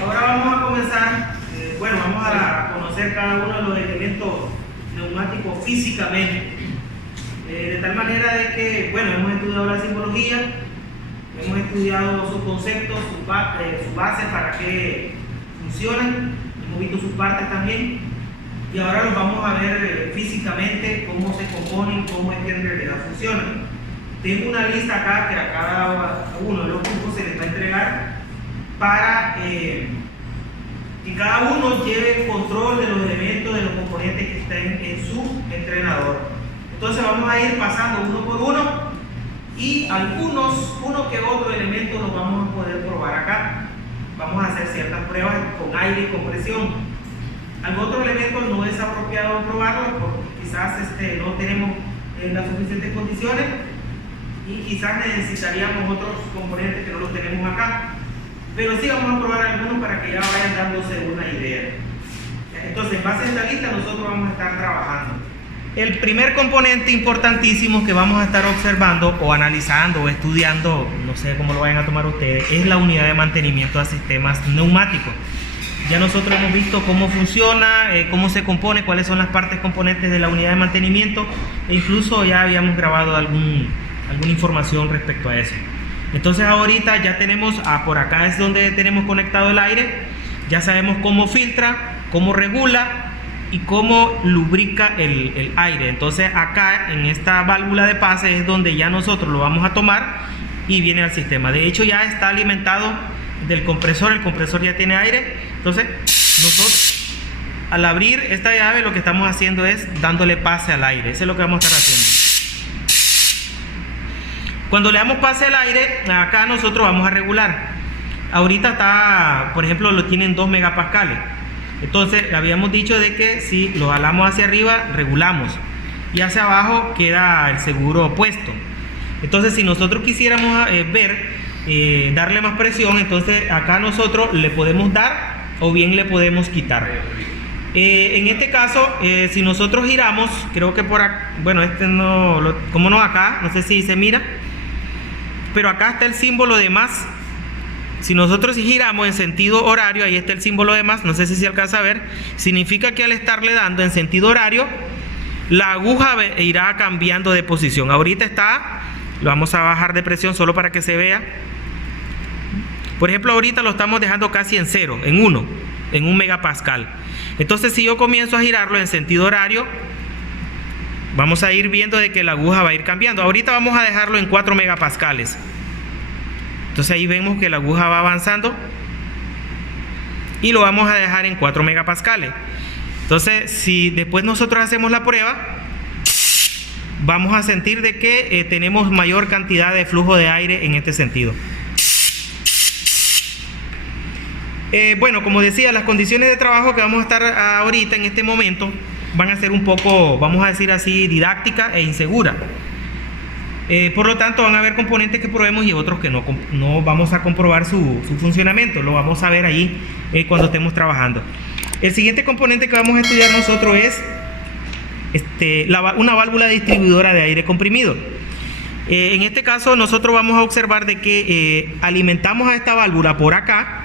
Ahora vamos a comenzar, vamos a conocer cada uno de los elementos neumáticos físicamente, de tal manera de que, hemos estudiado la simbología, hemos estudiado sus conceptos, sus bases, para qué funcionan, hemos visto sus partes también, y ahora los vamos a ver físicamente, cómo se componen, cómo es que en realidad funcionan. Tengo una lista acá que a cada uno de los grupos se les va a entregar para que cada uno lleve el control de los elementos, de los componentes que estén en su entrenador. Entonces vamos a ir pasando uno por uno y uno que otro elemento los vamos a poder probar acá. Vamos a hacer ciertas pruebas con aire y con presión. Algún otro elemento no es apropiado probarlo porque quizás no tenemos las suficientes condiciones y quizás necesitaríamos otros componentes que no los tenemos acá. Pero sí vamos a probar algunos para que ya vayan dándose una idea. Entonces, en base a esta lista, nosotros vamos a estar trabajando. El primer componente importantísimo que vamos a estar observando o analizando o estudiando, no sé cómo lo vayan a tomar ustedes, es la unidad de mantenimiento de sistemas neumáticos. Ya nosotros hemos visto cómo funciona, cómo se compone, cuáles son las partes componentes de la unidad de mantenimiento, e incluso ya habíamos grabado alguna información respecto a eso. Entonces ahorita ya tenemos, por acá es donde tenemos conectado el aire, ya sabemos cómo filtra, cómo regula y cómo lubrica el aire. Entonces acá en esta válvula de pase es donde ya nosotros lo vamos a tomar y viene al sistema. De hecho ya está alimentado del compresor, el compresor ya tiene aire. Entonces nosotros al abrir esta llave lo que estamos haciendo es dándole pase al aire. Eso es lo que vamos a estar haciendo. Cuando le damos pase al aire, acá nosotros vamos a regular. Ahorita está, por ejemplo, lo tienen 2 megapascales. Entonces, habíamos dicho de que si lo jalamos hacia arriba, regulamos. Y hacia abajo queda el seguro puesto. Entonces, si nosotros quisiéramos darle más presión, entonces acá nosotros le podemos dar o bien le podemos quitar. En este caso, si nosotros giramos, creo que por acá, como no acá, no sé si se mira, pero acá está el símbolo de más. Si nosotros giramos en sentido horario, ahí está el símbolo de más, no sé si se alcanza a ver, significa que al estarle dando en sentido horario, la aguja irá cambiando de posición. Ahorita lo vamos a bajar de presión solo para que se vea. Por ejemplo, ahorita lo estamos dejando casi en 0, en 1 megapascal. Entonces, si yo comienzo a girarlo en sentido horario, vamos a ir viendo de que la aguja va a ir cambiando. Ahorita vamos a dejarlo en 4 megapascales. Entonces ahí vemos que la aguja va avanzando y lo vamos a dejar en 4 megapascales. Entonces, si después nosotros hacemos la prueba, vamos a sentir de que tenemos mayor cantidad de flujo de aire en este sentido. Como decía, las condiciones de trabajo que vamos a estar ahorita en este momento van a ser un poco, vamos a decir así, didáctica e insegura. Por lo tanto, van a haber componentes que probemos y otros que no vamos a comprobar su funcionamiento. Lo vamos a ver ahí cuando estemos trabajando. El siguiente componente que vamos a estudiar nosotros es una válvula distribuidora de aire comprimido. En este caso, nosotros vamos a observar de que alimentamos a esta válvula por acá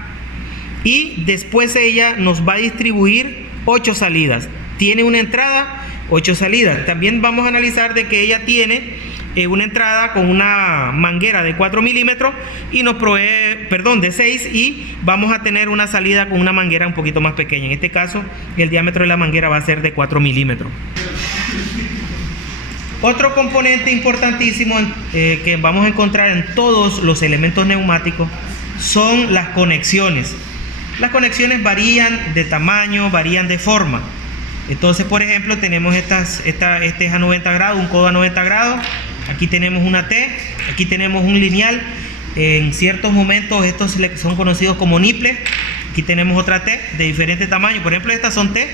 y después ella nos va a distribuir 8 salidas. Tiene una entrada, 8 salidas. También vamos a analizar de que ella tiene una entrada con una manguera de 4 milímetros y nos provee, de 6, y vamos a tener una salida con una manguera un poquito más pequeña. En este caso, el diámetro de la manguera va a ser de 4 milímetros. Otro componente importantísimo que vamos a encontrar en todos los elementos neumáticos son las conexiones. Las conexiones varían de tamaño, varían de forma. Entonces, por ejemplo, tenemos este es a 90 grados, un codo a 90 grados. Aquí tenemos una T, aquí tenemos un lineal. En ciertos momentos estos son conocidos como niples. Aquí tenemos otra T de diferente tamaño. Por ejemplo, estas son T,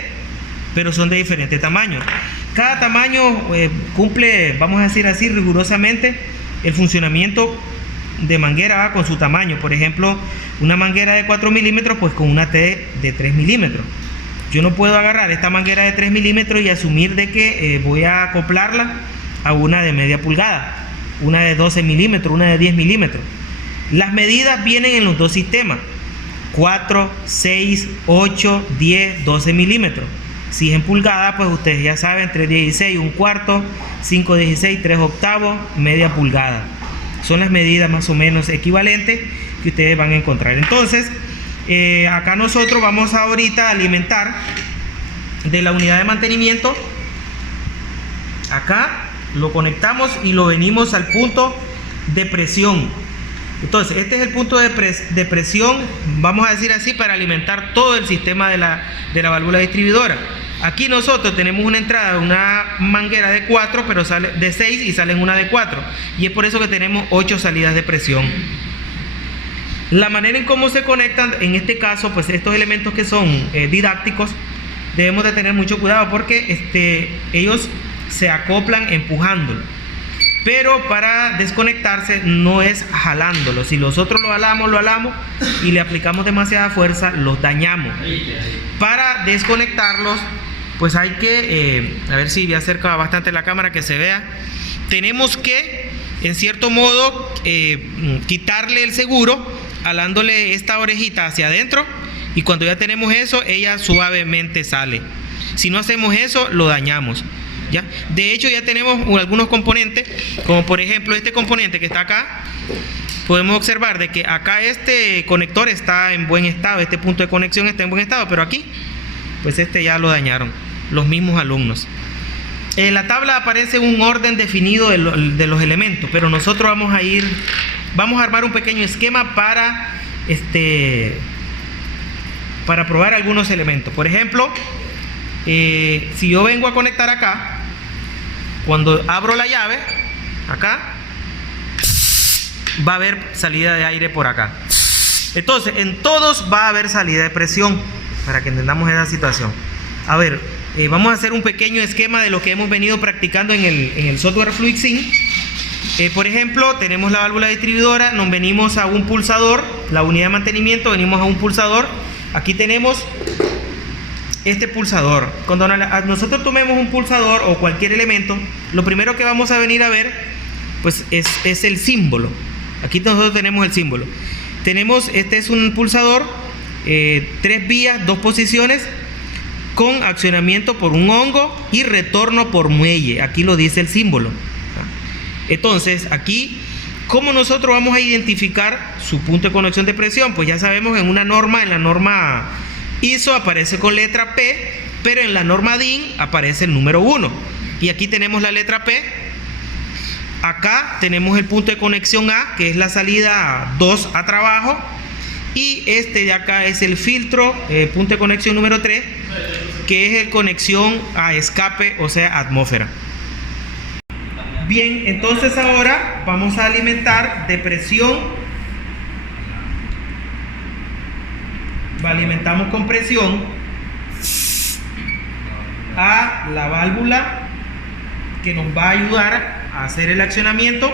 pero son de diferente tamaño. Cada tamaño cumple, vamos a decir así, rigurosamente el funcionamiento de manguera con su tamaño. Por ejemplo, una manguera de 4 milímetros, pues con una T de 3 milímetros. Yo no puedo agarrar esta manguera de 3 milímetros y asumir de que voy a acoplarla a una de media pulgada, una de 12 milímetros, una de 10 milímetros. Las medidas vienen en los dos sistemas. 4, 6, 8, 10, 12 milímetros. Si es en pulgada, pues ustedes ya saben, 3/16, 1/4, 5/16, 3/8, media pulgada. Son las medidas más o menos equivalentes que ustedes van a encontrar. Entonces, acá nosotros vamos ahorita a alimentar de la unidad de mantenimiento. Acá lo conectamos y lo venimos al punto de presión. Entonces, este es el punto de presión, vamos a decir así, para alimentar todo el sistema de la válvula distribuidora. Aquí nosotros tenemos una entrada, una manguera de 4, pero sale de 6 y sale una de 4. Y es por eso que tenemos 8 salidas de presión. La manera en cómo se conectan, en este caso, pues estos elementos que son didácticos, debemos de tener mucho cuidado porque ellos se acoplan empujándolo. Pero para desconectarse no es jalándolo. Si nosotros lo jalamos y le aplicamos demasiada fuerza, los dañamos. Para desconectarlos, pues hay que, a ver si voy a acercar bastante la cámara que se vea. Tenemos que, en cierto modo, quitarle el seguro, jalándole esta orejita hacia adentro. Y cuando ya tenemos eso, ella suavemente sale. Si no hacemos eso, lo dañamos. ¿Ya? De hecho, ya tenemos algunos componentes, como por ejemplo este componente que está acá. Podemos observar de que acá este conector está en buen estado, este punto de conexión está en buen estado, pero aquí, pues ya lo dañaron los mismos alumnos. En la tabla aparece un orden definido de los elementos, pero nosotros vamos a armar un pequeño esquema para probar algunos elementos. Por ejemplo, si yo vengo a conectar acá, cuando abro la llave, acá, va a haber salida de aire por acá. Entonces, en todos va a haber salida de presión, para que entendamos esa situación. A ver, vamos a hacer un pequeño esquema de lo que hemos venido practicando en el software FluidSync. Por ejemplo, tenemos la válvula distribuidora, nos venimos a un pulsador, la unidad de mantenimiento, venimos a un pulsador. Aquí tenemos este pulsador. Cuando nosotros tomemos un pulsador o cualquier elemento, lo primero que vamos a venir a ver, pues es el símbolo. Aquí nosotros tenemos el símbolo. Este es un pulsador, 3 vías, 2 posiciones, con accionamiento por un hongo y retorno por muelle. Aquí lo dice el símbolo. Entonces, aquí, ¿cómo nosotros vamos a identificar su punto de conexión de presión? Pues ya sabemos, en la norma ISO aparece con letra P, pero en la norma DIN aparece el número 1. Y aquí tenemos la letra P. Acá tenemos el punto de conexión A, que es la salida 2 a trabajo. Y este de acá es el filtro, punto de conexión número 3, que es el conexión a escape, o sea, atmósfera. Bien, entonces ahora vamos a alimentar de presión. Alimentamos con presión a la válvula que nos va a ayudar a hacer el accionamiento,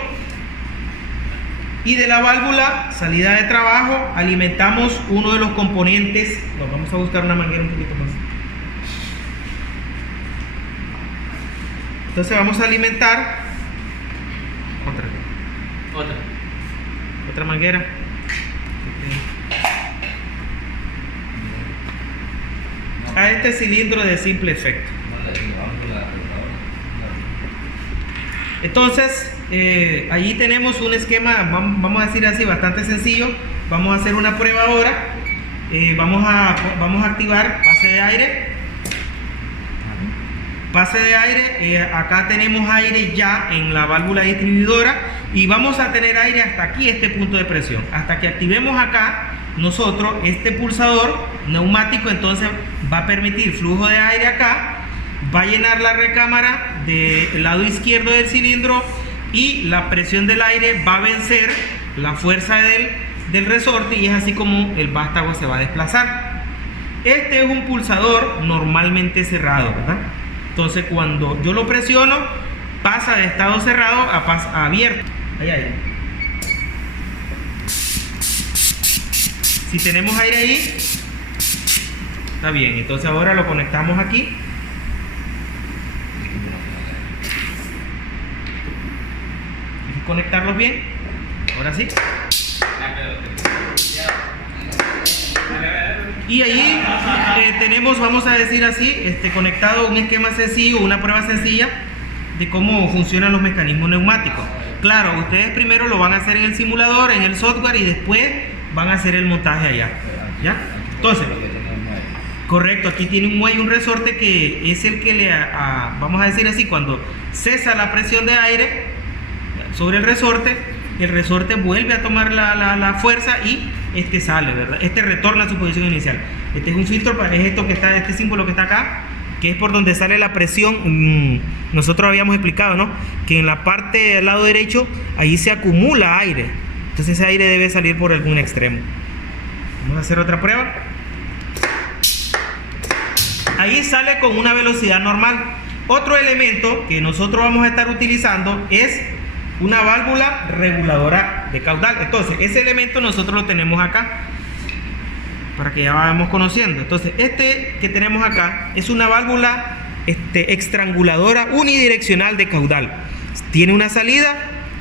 y de la válvula salida de trabajo alimentamos uno de los componentes. Vamos a buscar una manguera un poquito más. Entonces vamos a alimentar otra manguera. A este cilindro de simple efecto. Entonces, allí tenemos un esquema, vamos a decir así, bastante sencillo. Vamos a hacer una prueba ahora. Vamos a activar pase de aire. Pase de aire, acá tenemos aire ya en la válvula distribuidora y vamos a tener aire hasta aquí, este punto de presión. Hasta que activemos acá, nosotros, este pulsador neumático, entonces va a permitir flujo de aire acá, va a llenar la recámara del lado izquierdo del cilindro y la presión del aire va a vencer la fuerza del resorte, y es así como el vástago se va a desplazar. Este es un pulsador normalmente cerrado, ¿verdad? Entonces, cuando yo lo presiono, pasa de estado cerrado a abierto. Ahí. Si tenemos aire ahí, está bien. Entonces ahora lo conectamos aquí. Hay que conectarlos bien. Ahora sí. Y ahí tenemos, vamos a decir así, conectado un esquema sencillo, una prueba sencilla de cómo funcionan los mecanismos neumáticos. Claro, ustedes primero lo van a hacer en el simulador, en el software, y después van a hacer el montaje allá. ¿Ya? Entonces, correcto, aquí tiene un muelle, un resorte que es el que vamos a decir así, cuando cesa la presión de aire sobre el resorte vuelve a tomar la fuerza y sale, ¿verdad? Retorna a su posición inicial. Este es un filtro, es esto que está, este símbolo que está acá, que es por donde sale la presión. Nosotros habíamos explicado, ¿no?, que en la parte del lado derecho, ahí se acumula aire. Entonces ese aire debe salir por algún extremo. Vamos a hacer otra prueba. Ahí sale con una velocidad normal. Otro elemento que nosotros vamos a estar utilizando es una válvula reguladora de caudal. Entonces ese elemento nosotros lo tenemos acá, para que ya vayamos conociendo. Entonces que tenemos acá es una válvula estranguladora unidireccional de caudal. Tiene una salida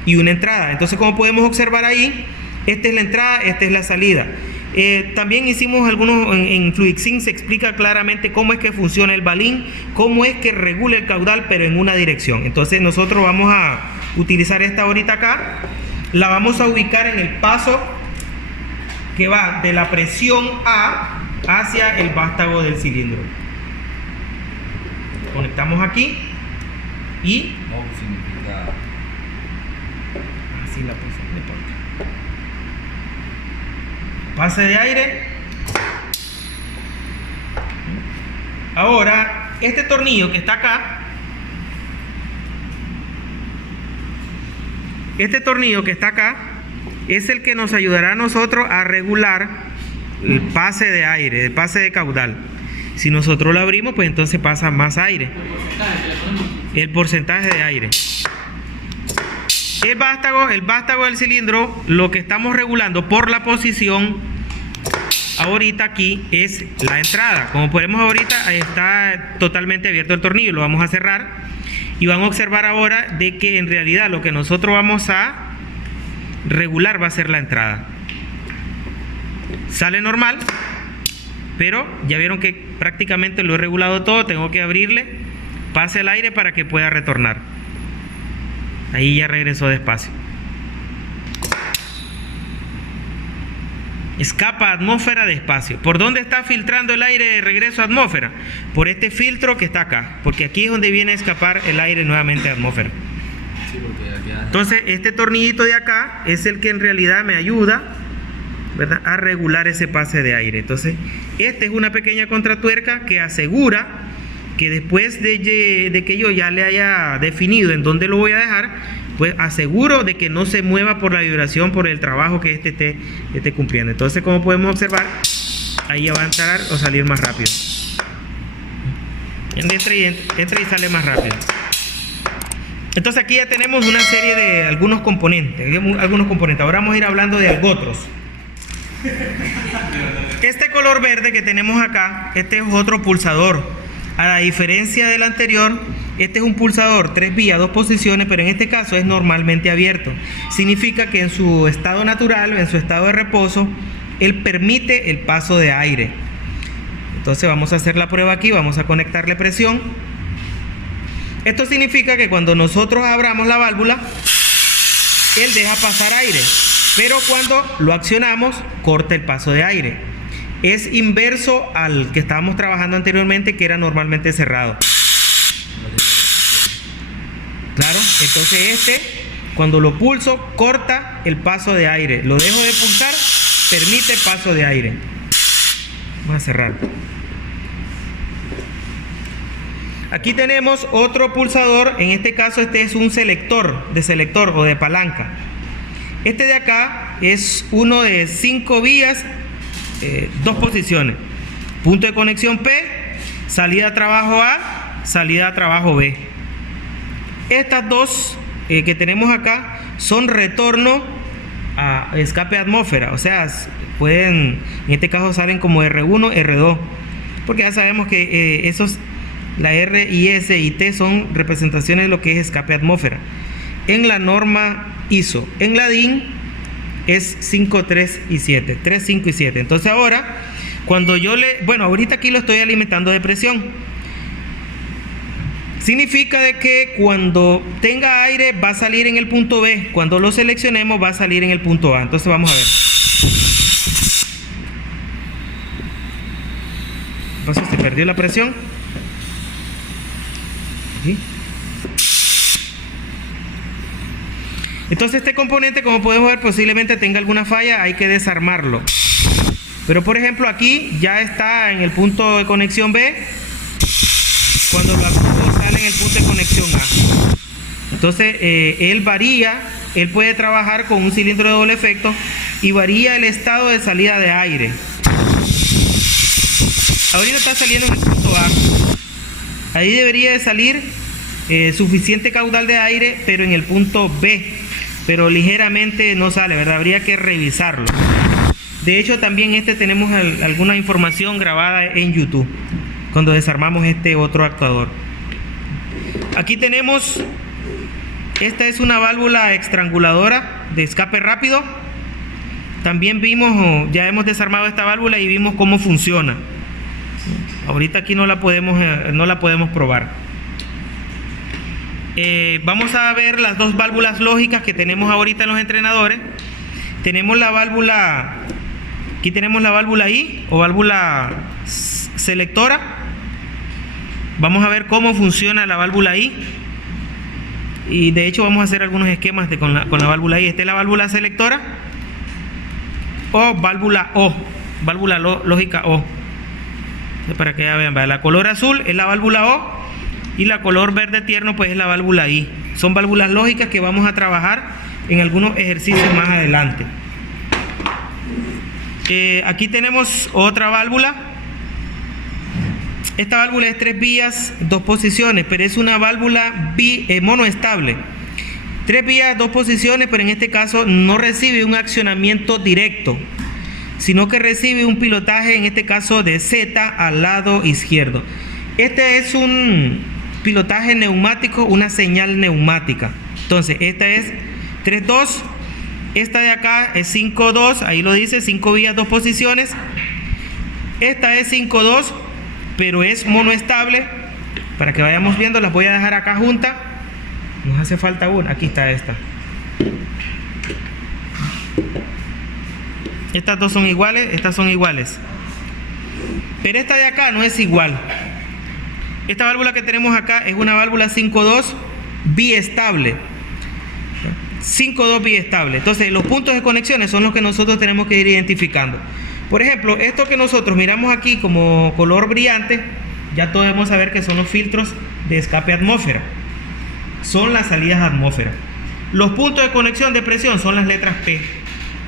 y una entrada. Entonces, como podemos observar ahí, esta es la entrada, esta es la salida. También hicimos algunos en FluidSync, se explica claramente cómo es que funciona el balín, cómo es que regula el caudal, pero en una dirección. Entonces nosotros vamos a utilizar esta ahorita acá, la vamos a ubicar en el paso que va de la presión A hacia el vástago del cilindro. Conectamos aquí y así la presión de pase de aire. Ahora este tornillo que está acá, es el que nos ayudará a nosotros a regular el pase de aire, el pase de caudal. Si nosotros lo abrimos, pues entonces pasa más aire, el porcentaje de aire. El vástago del cilindro, lo que estamos regulando por la posición ahorita aquí es la entrada. Como podemos ahorita, está totalmente abierto el tornillo, lo vamos a cerrar y van a observar ahora de que en realidad lo que nosotros vamos a regular va a ser la entrada. Sale normal, pero ya vieron que prácticamente lo he regulado todo. Tengo que abrirle pase el aire para que pueda retornar. Ahí ya regresó despacio. Escapa a atmósfera despacio. ¿Por dónde está filtrando el aire de regreso a atmósfera? Por este filtro que está acá, porque aquí es donde viene a escapar el aire nuevamente a atmósfera. Entonces este tornillito de acá es el que en realidad me ayuda, ¿verdad?, a regular ese pase de aire. Entonces esta es una pequeña contratuerca que asegura que después de que yo ya le haya definido en dónde lo voy a dejar, pues aseguro de que no se mueva por la vibración, por el trabajo que esté cumpliendo. Entonces, como podemos observar, ahí ya va a entrar o salir más rápido. Entra y sale más rápido. Entonces aquí ya tenemos una serie de algunos componentes. Ahora vamos a ir hablando de algo otros. Este color verde que tenemos acá, este es otro pulsador. A la diferencia del anterior, este es un pulsador 3 vías, 2 posiciones, pero en este caso es normalmente abierto. Significa que en su estado natural, en su estado de reposo, él permite el paso de aire. Entonces vamos a hacer la prueba aquí, vamos a conectarle presión. Esto significa que cuando nosotros abramos la válvula, él deja pasar aire, pero cuando lo accionamos, corta el paso de aire. Es inverso al que estábamos trabajando anteriormente, que era normalmente cerrado. Claro, entonces cuando lo pulso, corta el paso de aire. Lo dejo de pulsar, permite paso de aire. Vamos a cerrar. Aquí tenemos otro pulsador. En este caso este es un selector o de palanca. Este de acá es uno de 5 vías, 2 posiciones. Punto de conexión P, salida a trabajo A, salida a trabajo B. Estas dos que tenemos acá son retorno a escape a atmósfera. O sea, en este caso salen como R1, R2, porque ya sabemos que la R y S y T son representaciones de lo que es escape a atmósfera en la norma ISO. En la DIN es 5, 3 y 7, 3, 5 y 7. Entonces ahora Cuando yo bueno, ahorita aquí lo estoy alimentando de presión. Significa de que cuando tenga aire va a salir en el punto B. Cuando lo seleccionemos va a salir en el punto A. Entonces vamos a ver. Entonces se perdió la presión. ¿Sí? Entonces este componente, como podemos ver, posiblemente tenga alguna falla. Hay que desarmarlo. Pero por ejemplo aquí ya está en el punto de conexión B. Cuando lo activo sale en el punto de conexión A. Entonces él varía, él puede trabajar con un cilindro de doble efecto y varía el estado de salida de aire. Ahorita está saliendo en el punto A. Ahí debería de salir suficiente caudal de aire, pero en el punto B. Pero ligeramente no sale, ¿verdad? Habría que revisarlo. De hecho, también tenemos alguna información grabada en YouTube cuando desarmamos este otro actuador. Aquí tenemos, esta es una válvula estranguladora de escape rápido. También vimos, ya hemos desarmado esta válvula y vimos cómo funciona. Ahorita aquí no la podemos probar. Vamos a ver las dos válvulas lógicas que tenemos ahorita en los entrenadores. Tenemos la válvula, aquí tenemos la válvula I o válvula selectora. Vamos a ver cómo funciona la válvula I. Y de hecho vamos a hacer algunos esquemas con la válvula I. Esta es la válvula selectora o válvula O, válvula lógica O. Para que ya vean, la color azul es la válvula O y la color verde tierno pues es la válvula I. Son válvulas lógicas que vamos a trabajar en algunos ejercicios más adelante. Aquí tenemos otra válvula. Esta válvula es 3 vías, 2 posiciones, pero es una válvula monoestable. 3 vías, 2 posiciones, pero en este caso no recibe un accionamiento directo, sino que recibe un pilotaje, en este caso de Z al lado izquierdo. Este es un pilotaje neumático, una señal neumática. Entonces, esta es 3-2, esta de acá es 5-2, ahí lo dice, 5 vías, 2 posiciones. Esta es 5-2, pero es monoestable. Para que vayamos viendo, las voy a dejar acá juntas. Nos hace falta una, aquí está esta. Estas dos son iguales, estas son iguales. Pero esta de acá no es igual. Esta válvula que tenemos acá es una válvula 5-2 biestable. 5-2 biestable. Entonces los puntos de conexiones son los que nosotros tenemos que ir identificando. Por ejemplo, esto que nosotros miramos aquí como color brillante, ya todos debemos saber que son los filtros de escape atmósfera. Son las salidas a atmósfera. Los puntos de conexión de presión son las letras P.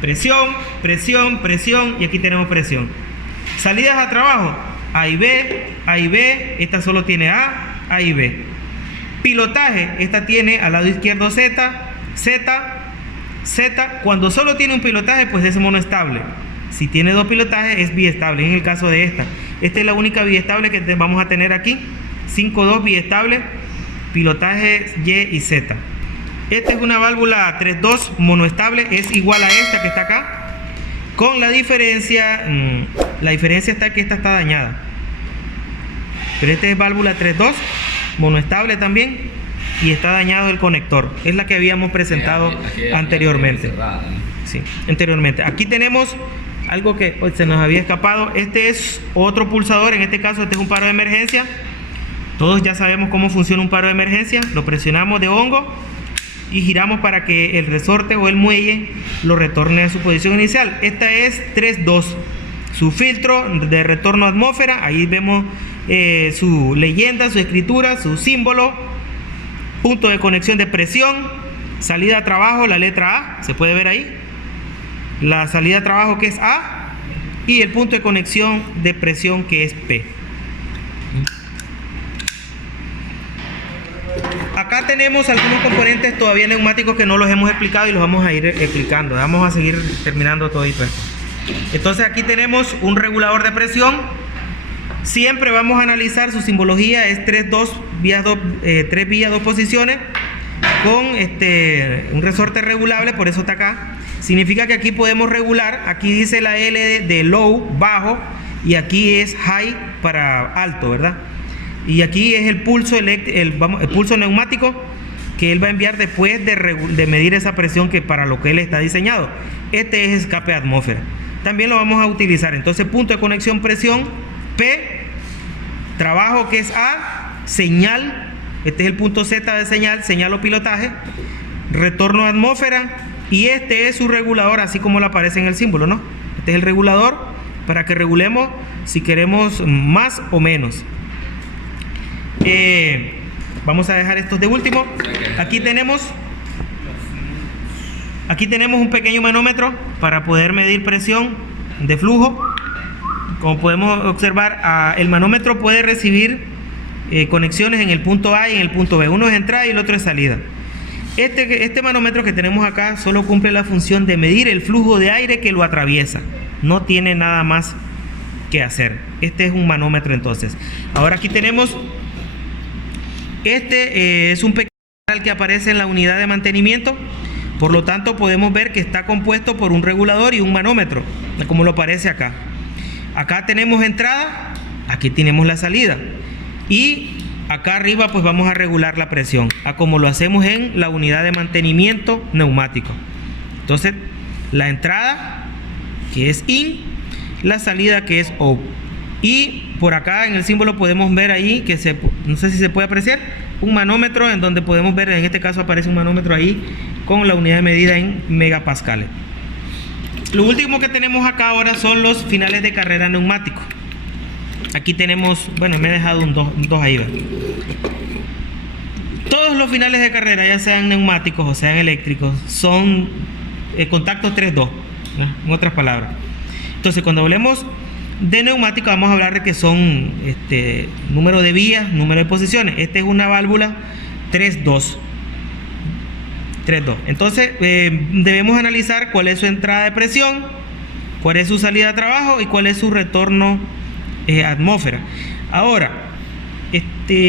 Presión, presión, presión, y aquí tenemos presión. Salidas a trabajo, A y B, A y B, esta solo tiene A y B. Pilotaje, esta tiene al lado izquierdo Z, Z, Z. Cuando solo tiene un pilotaje, pues es monoestable. Si tiene 2 pilotajes, es biestable. En el caso de esta. Esta es la única biestable que vamos a tener aquí. 5-2 biestable, pilotaje Y y Z. Esta es una válvula 3-2 monoestable, es igual a esta que está acá. Con la diferencia está que esta está dañada. Pero esta es válvula 3-2 monoestable también, y está dañado el conector. Es la que habíamos presentado anteriormente. Sí, anteriormente. Aquí tenemos algo que se nos había escapado. Este es otro pulsador. En este caso, este es un paro de emergencia. Todos ya sabemos cómo funciona un paro de emergencia. Lo presionamos de hongo y giramos para que el resorte o el muelle lo retorne a su posición inicial. Esta es 3-2. Su filtro de retorno a atmósfera. Ahí vemos su leyenda, su escritura, su símbolo. Punto de conexión de presión. Salida a trabajo, la letra A. Se puede ver ahí. La salida a trabajo que es A. Y el punto de conexión de presión que es P. Acá tenemos algunos componentes todavía neumáticos que no los hemos explicado y los vamos a ir explicando. Vamos a seguir terminando todo esto. Entonces aquí tenemos un regulador de presión. Siempre vamos a analizar su simbología. Es 3-2 vías, 3 vías, 2 posiciones con un resorte regulable, por eso está acá. Significa que aquí podemos regular. Aquí dice la L de low, bajo, y aquí es high para alto, ¿verdad? Y aquí es el pulso, el pulso neumático que él va a enviar después de medir esa presión que para lo que él está diseñado. Este es escape de atmósfera. También lo vamos a utilizar. Entonces, punto de conexión presión, P, trabajo que es A, señal, este es el punto Z de señal o pilotaje, retorno a atmósfera, y este es su regulador, así como lo aparece en el símbolo, ¿no? Este es el regulador para que regulemos si queremos más o menos. Vamos a dejar estos de último. Aquí tenemos un pequeño manómetro para poder medir presión de flujo. Como podemos observar, el manómetro puede recibir conexiones en el punto A y en el punto B. Uno es entrada y el otro es salida. Este manómetro que tenemos acá solo cumple la función de medir el flujo de aire que lo atraviesa. No tiene nada más que hacer. Este es un manómetro entonces. Ahora aquí tenemos, es un pequeño canal que aparece en la unidad de mantenimiento. Por lo tanto, podemos ver que está compuesto por un regulador y un manómetro, como lo aparece acá. Acá tenemos entrada, aquí tenemos la salida. Y acá arriba pues vamos a regular la presión, como lo hacemos en la unidad de mantenimiento neumático. Entonces, la entrada, que es IN, la salida, que es OUT. Y por acá en el símbolo podemos ver ahí, no sé si se puede apreciar, un manómetro en donde podemos ver, en este caso aparece un manómetro ahí con la unidad de medida en megapascales. Lo último que tenemos acá ahora son los finales de carrera neumáticos. Aquí tenemos, bueno, me he dejado dos ahí, ¿verdad? Todos los finales de carrera, ya sean neumáticos o sean eléctricos, son contactos 3-2, en otras palabras. Entonces, cuando hablemos de neumático, vamos a hablar de que son número de vías, número de posiciones. Esta es una válvula 3-2. Entonces, debemos analizar cuál es su entrada de presión, cuál es su salida de trabajo y cuál es su retorno a atmósfera. Ahora,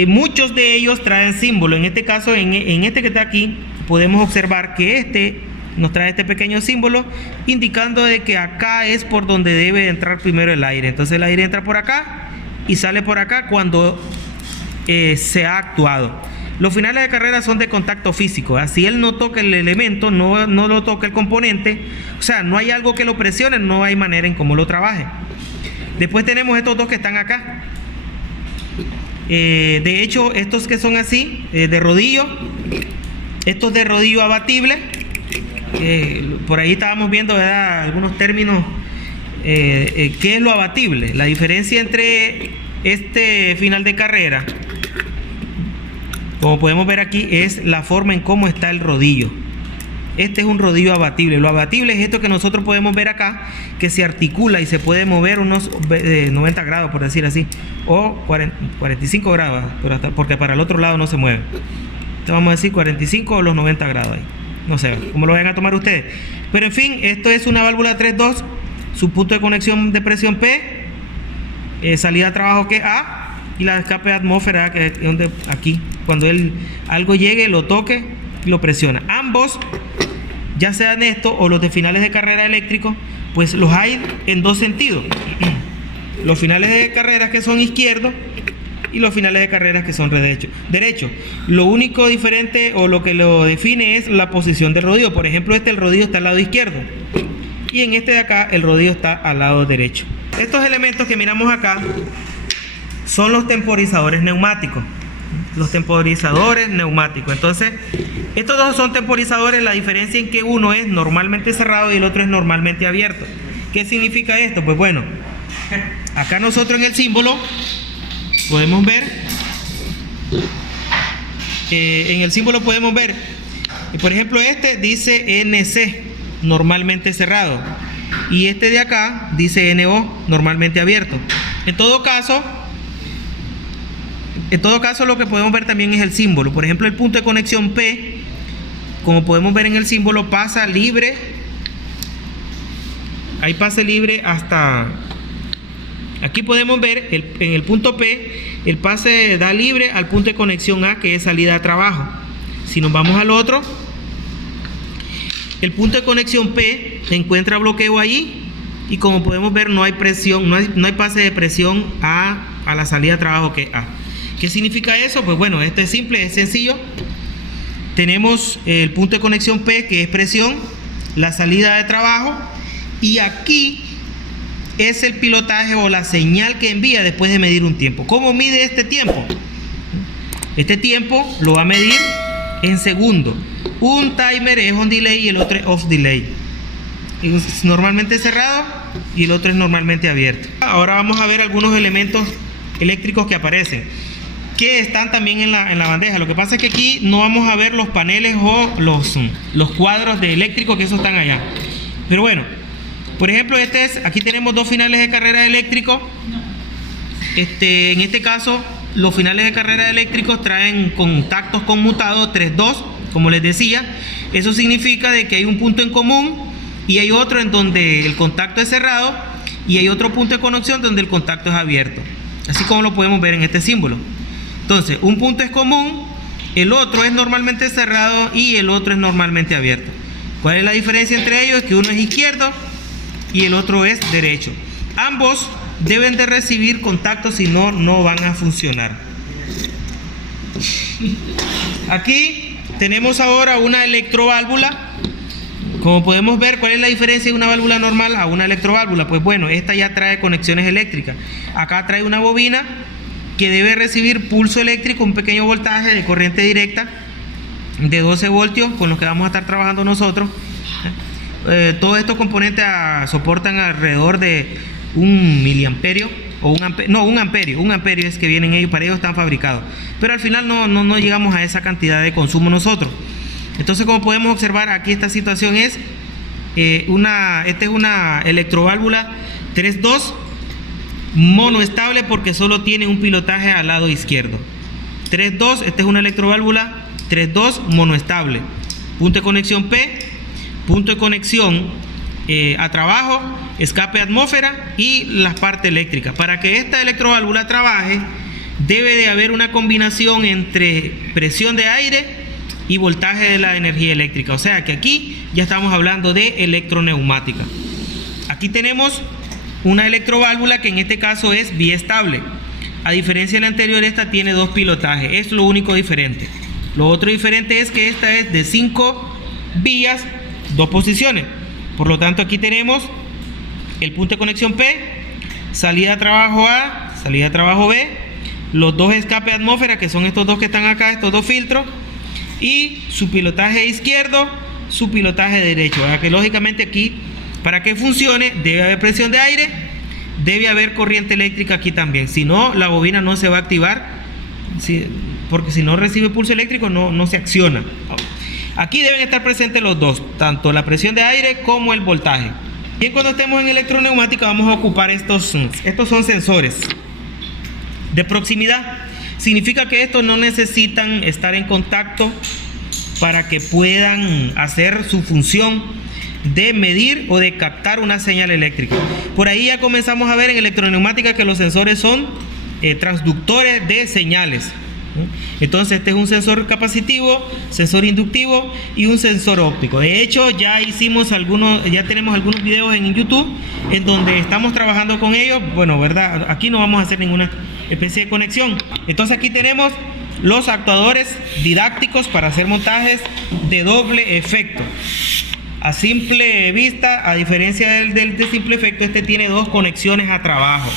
muchos de ellos traen símbolo. En este caso, en este que está aquí, podemos observar que nos trae este pequeño símbolo indicando de que acá es por donde debe entrar primero el aire. Entonces el aire entra por acá y sale por acá cuando se ha actuado. Los finales de carrera son de contacto físico. Si él no toca el elemento, no lo toca el componente, o sea, no hay algo que lo presione, no hay manera en cómo lo trabaje. Después tenemos estos dos que están acá. De hecho, estos que son así, de rodillo, estos de rodillo abatible, por ahí estábamos viendo, ¿verdad?, algunos términos. ¿Qué es lo abatible? La diferencia entre este final de carrera, como podemos ver aquí, es la forma en cómo está el rodillo. Este es un rodillo abatible. Lo abatible es esto que nosotros podemos ver acá, que se articula y se puede mover unos 90 grados, por decir así, o 45 grados, porque para el otro lado no se mueve. Entonces vamos a decir 45 o los 90 grados ahí. No sé cómo lo vayan a tomar ustedes. Pero en fin, esto es una válvula 3-2, su punto de conexión de presión P, salida a trabajo que es A, y la escape de atmósfera, que es donde aquí, cuando algo llegue, lo toque y lo presiona. Ambos, ya sean estos o los de finales de carrera eléctricos, pues los hay en dos sentidos. Los finales de carreras que son izquierdos y los finales de carreras que son derecho. Lo único diferente o lo que lo define es la posición del rodillo. Por ejemplo, el rodillo está al lado izquierdo y en este de acá el rodillo está al lado derecho. Estos elementos que miramos acá son los temporizadores neumáticos. Entonces, estos dos son temporizadores. La diferencia en que uno es normalmente cerrado y el otro es normalmente abierto. ¿Qué significa esto? Pues bueno, acá nosotros en el símbolo podemos ver, por ejemplo, este dice NC, normalmente cerrado, y este de acá dice NO, normalmente abierto. En todo caso, lo que podemos ver también es el símbolo. Por ejemplo, el punto de conexión P, como podemos ver en el símbolo, pasa libre. Ahí pasa libre hasta... Aquí podemos ver en el punto P, el pase da libre al punto de conexión A, que es salida a trabajo. Si nos vamos al otro, el punto de conexión P encuentra bloqueo allí y como podemos ver no hay presión, no hay pase de presión a la salida de trabajo que es A. ¿Qué significa eso? Pues bueno, esto es simple, es sencillo. Tenemos el punto de conexión P, que es presión, la salida de trabajo, y aquí es el pilotaje o la señal que envía después de medir un tiempo. ¿Cómo mide este tiempo? Este tiempo lo va a medir en segundos. Un timer es on delay y el otro es off delay. Es normalmente cerrado y el otro es normalmente abierto. Ahora vamos a ver algunos elementos eléctricos que aparecen, que están también en la bandeja. Lo que pasa es que aquí no vamos a ver los paneles o los cuadros de eléctrico, que esos están allá. Pero bueno, por ejemplo, aquí tenemos dos finales de carrera eléctrico. En este caso, los finales de carrera eléctricos traen contactos conmutados 3-2, como les decía. Eso significa de que hay un punto en común y hay otro en donde el contacto es cerrado y hay otro punto de conexión donde el contacto es abierto, así como lo podemos ver en este símbolo. Entonces, un punto es común, el otro es normalmente cerrado y el otro es normalmente abierto. ¿Cuál es la diferencia entre ellos? Que uno es izquierdo y el otro es derecho. Ambos deben de recibir contacto, si no, no van a funcionar. Aquí tenemos ahora una electroválvula. Como podemos ver, ¿cuál es la diferencia de una válvula normal a una electroválvula? Pues bueno, esta ya trae conexiones eléctricas. Acá trae una bobina que debe recibir pulso eléctrico, un pequeño voltaje de corriente directa de 12 voltios con los que vamos a estar trabajando nosotros. Todos estos componentes soportan alrededor de 1 miliamperio o un amperio es que vienen ellos, para ellos están fabricados, pero al final no llegamos a esa cantidad de consumo nosotros. Entonces, como podemos observar, aquí esta situación es esta es una electroválvula 3-2 monoestable, porque solo tiene un pilotaje al lado izquierdo. 3-2, esta es una electroválvula 3-2 monoestable. Punto de conexión P, punto de conexión a trabajo, escape atmósfera y la parte eléctrica. Para que esta electroválvula trabaje, debe de haber una combinación entre presión de aire y voltaje de la energía eléctrica. O sea que aquí ya estamos hablando de electroneumática. Aquí tenemos una electroválvula que en este caso es biestable. A diferencia de la anterior, esta tiene dos pilotajes. Es lo único diferente. Lo otro diferente es que esta es de 5 vías, 2 posiciones. Por lo tanto, aquí tenemos el punto de conexión P, salida de trabajo A, salida de trabajo B, los dos escapes atmósfera, que son estos dos que están acá, estos dos filtros, y su pilotaje izquierdo, su pilotaje derecho. ¿Verdad? Que lógicamente aquí, para que funcione, debe haber presión de aire, debe haber corriente eléctrica aquí también. Si no, la bobina no se va a activar, porque si no recibe pulso eléctrico no se acciona. Aquí deben estar presentes los dos, tanto la presión de aire como el voltaje. Bien, cuando estemos en electroneumática vamos a ocupar estos son sensores de proximidad. Significa que estos no necesitan estar en contacto para que puedan hacer su función de medir o de captar una señal eléctrica. Por ahí ya comenzamos a ver en electroneumática que los sensores son transductores de señales. Entonces este es un sensor capacitivo, sensor inductivo y un sensor óptico. De hecho ya tenemos algunos videos en YouTube en donde estamos trabajando con ellos. Bueno, verdad, aquí no vamos a hacer ninguna especie de conexión. Entonces aquí tenemos los actuadores didácticos para hacer montajes de doble efecto. A simple vista, a diferencia del de simple efecto, este tiene dos conexiones a trabajo.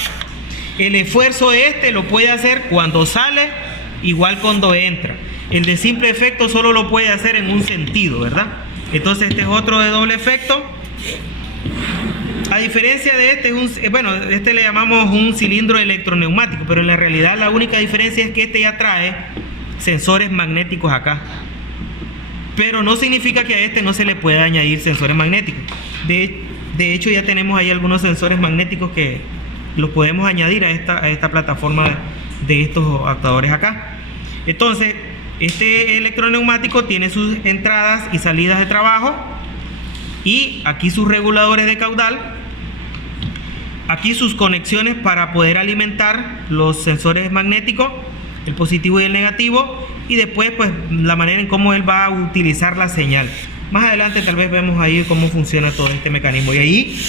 El esfuerzo de este lo puede hacer cuando sale, igual cuando entra. El de simple efecto solo lo puede hacer en un sentido, ¿verdad? Entonces este es otro de doble efecto. A diferencia de este le llamamos un cilindro electroneumático, pero en la realidad la única diferencia es que este ya trae sensores magnéticos acá. Pero no significa que a este no se le pueda añadir sensores magnéticos. De hecho ya tenemos ahí algunos sensores magnéticos que los podemos añadir a esta plataforma de estos actuadores acá. Entonces este electroneumático tiene sus entradas y salidas de trabajo, y aquí sus reguladores de caudal, aquí sus conexiones para poder alimentar los sensores magnéticos, el positivo y el negativo, y después pues la manera en cómo él va a utilizar la señal. Más adelante tal vez vemos ahí cómo funciona todo este mecanismo. Y ahí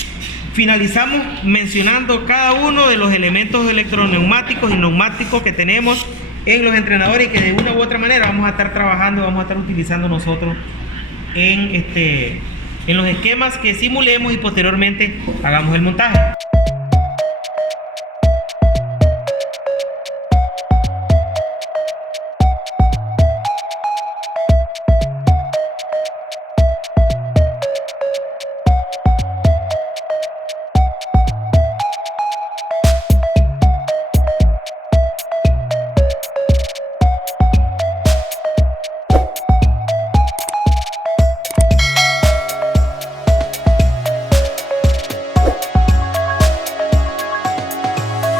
finalizamos mencionando cada uno de los elementos electroneumáticos y neumáticos que tenemos en los entrenadores y que de una u otra manera vamos a estar trabajando, vamos a estar utilizando nosotros en los esquemas que simulemos y posteriormente hagamos el montaje.